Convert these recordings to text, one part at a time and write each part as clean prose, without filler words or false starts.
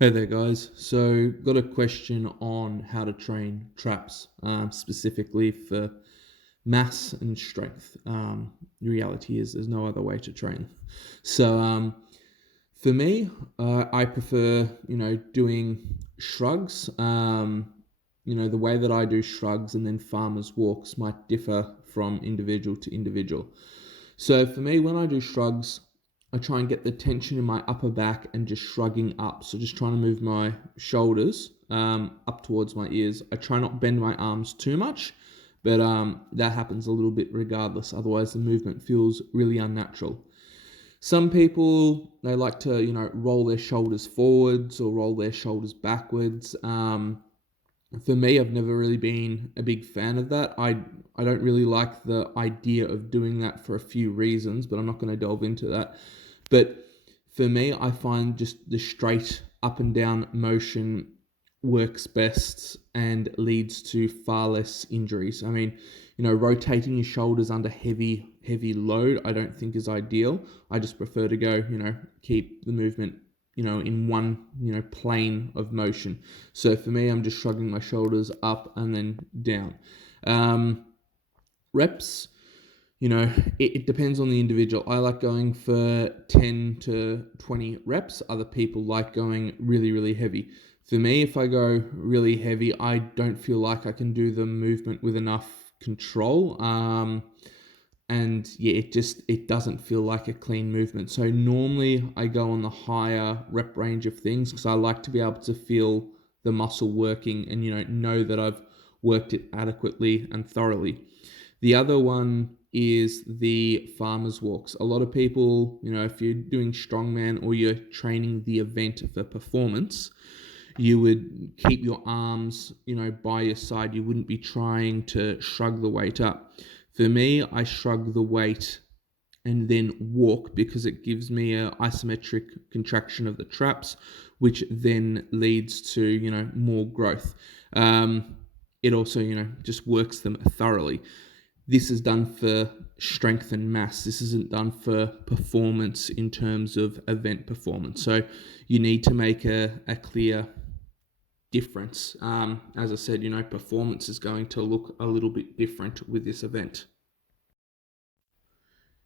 Hey there, guys. So, got a question on how to train traps, specifically for mass and strength. The reality is, there's no other way to train. So, for me, I prefer, doing shrugs. The way that I do shrugs and then farmers walks might differ from individual to individual. So for me, when I do shrugs, I try and get the tension in my upper back and just shrugging up. So just trying to move my shoulders up towards my ears. I try not bend my arms too much, but that happens a little bit regardless. Otherwise, the movement feels really unnatural. Some people, they like to, roll their shoulders forwards or roll their shoulders backwards. For me, I've never really been a big fan of that. I don't really like the idea of doing that for a few reasons, but I'm not going to delve into that. But for me, I find just the straight up and down motion works best and leads to far less injuries. I mean, rotating your shoulders under heavy load, I don't think is ideal. I just prefer to go, keep the movement, in one, plane of motion. So for me, I'm just shrugging my shoulders up and then down. Um, Reps, it depends on the individual. I like going for 10 to 20 reps. Other people like going really, really heavy. For me, if I go really heavy, I don't feel like I can do the movement with enough control. And yeah, it doesn't feel like a clean movement. So normally I go on the higher rep range of things because I like to be able to feel the muscle working and know that I've worked it adequately and thoroughly. The other one is the farmer's walks. A lot of people, if you're doing strongman or you're training the event for performance, you would keep your arms, by your side. You wouldn't be trying to shrug the weight up. For me, I shrug the weight and then walk because it gives me an isometric contraction of the traps, which then leads to, more growth. It also, just works them thoroughly. This is done for strength and mass. This isn't done for performance in terms of event performance. So you need to make a clear difference. As I said, performance is going to look a little bit different with this event.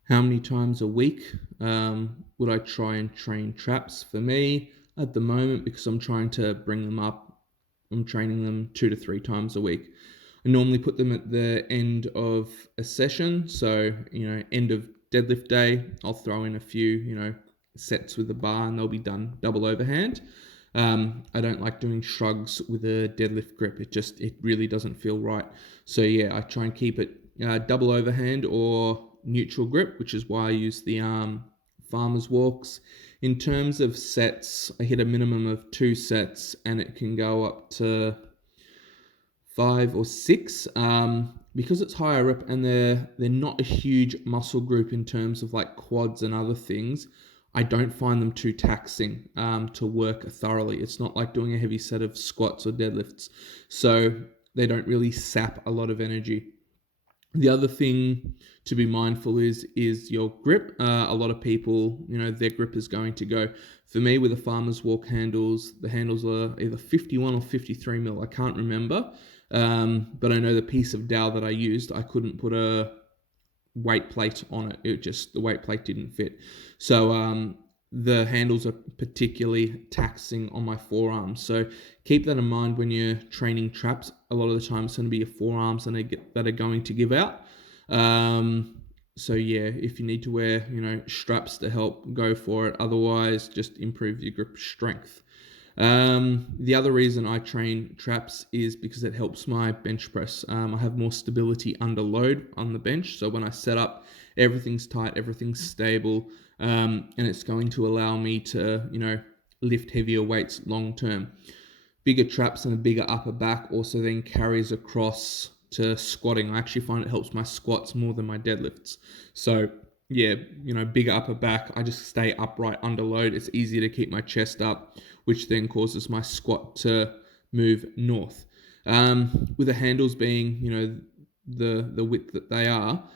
How many times a week would I try and train traps? For me, at the moment, because I'm trying to bring them up, I'm training them 2 to 3 times a week. I normally put them at the end of a session. So, end of deadlift day, I'll throw in a few, sets with the bar and they'll be done double overhand. I don't like doing shrugs with a deadlift grip. It really doesn't feel right. So yeah, I try and keep it double overhand or neutral grip, which is why I use the farmer's walks. In terms of sets, I hit a minimum of 2 sets and it can go up to 5 or 6. Because it's higher rep and they're not a huge muscle group in terms of like quads and other things, I don't find them too taxing to work thoroughly. It's not like doing a heavy set of squats or deadlifts. So they don't really sap a lot of energy. The other thing to be mindful is your grip. A lot of people, their grip is going to go. For me, with the farmer's walk handles, the handles are either 51 or 53 mil. I can't remember, but I know the piece of dowel that I used, I couldn't put a weight plate on it. The weight plate didn't fit. So the handles are particularly taxing on my forearms. So keep that in mind when you're training traps. A lot of the time it's going to be your forearms that are going to give out. So yeah, if you need to wear, straps to help, go for it. Otherwise, just improve your grip strength. The other reason I train traps is because it helps my bench press. I have more stability under load on the bench. So when I set up, everything's tight, everything's stable, and it's going to allow me to, lift heavier weights long term. Bigger traps and a bigger upper back also then carries across to squatting. I actually find it helps my squats more than my deadlifts. So yeah, bigger upper back. I just stay upright under load. It's easier to keep my chest up, which then causes my squat to move north. With the handles being, the width that they are,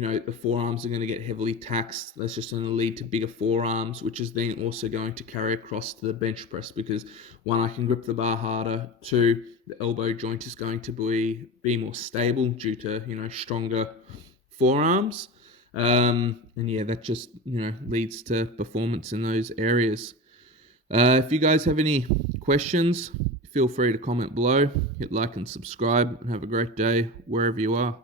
the forearms are going to get heavily taxed. That's just going to lead to bigger forearms, which is then also going to carry across to the bench press because one, I can grip the bar harder. Two, the elbow joint is going to be more stable due to, stronger forearms. And yeah, that just, leads to performance in those areas. If you guys have any questions, feel free to comment below, hit like and subscribe, and have a great day wherever you are.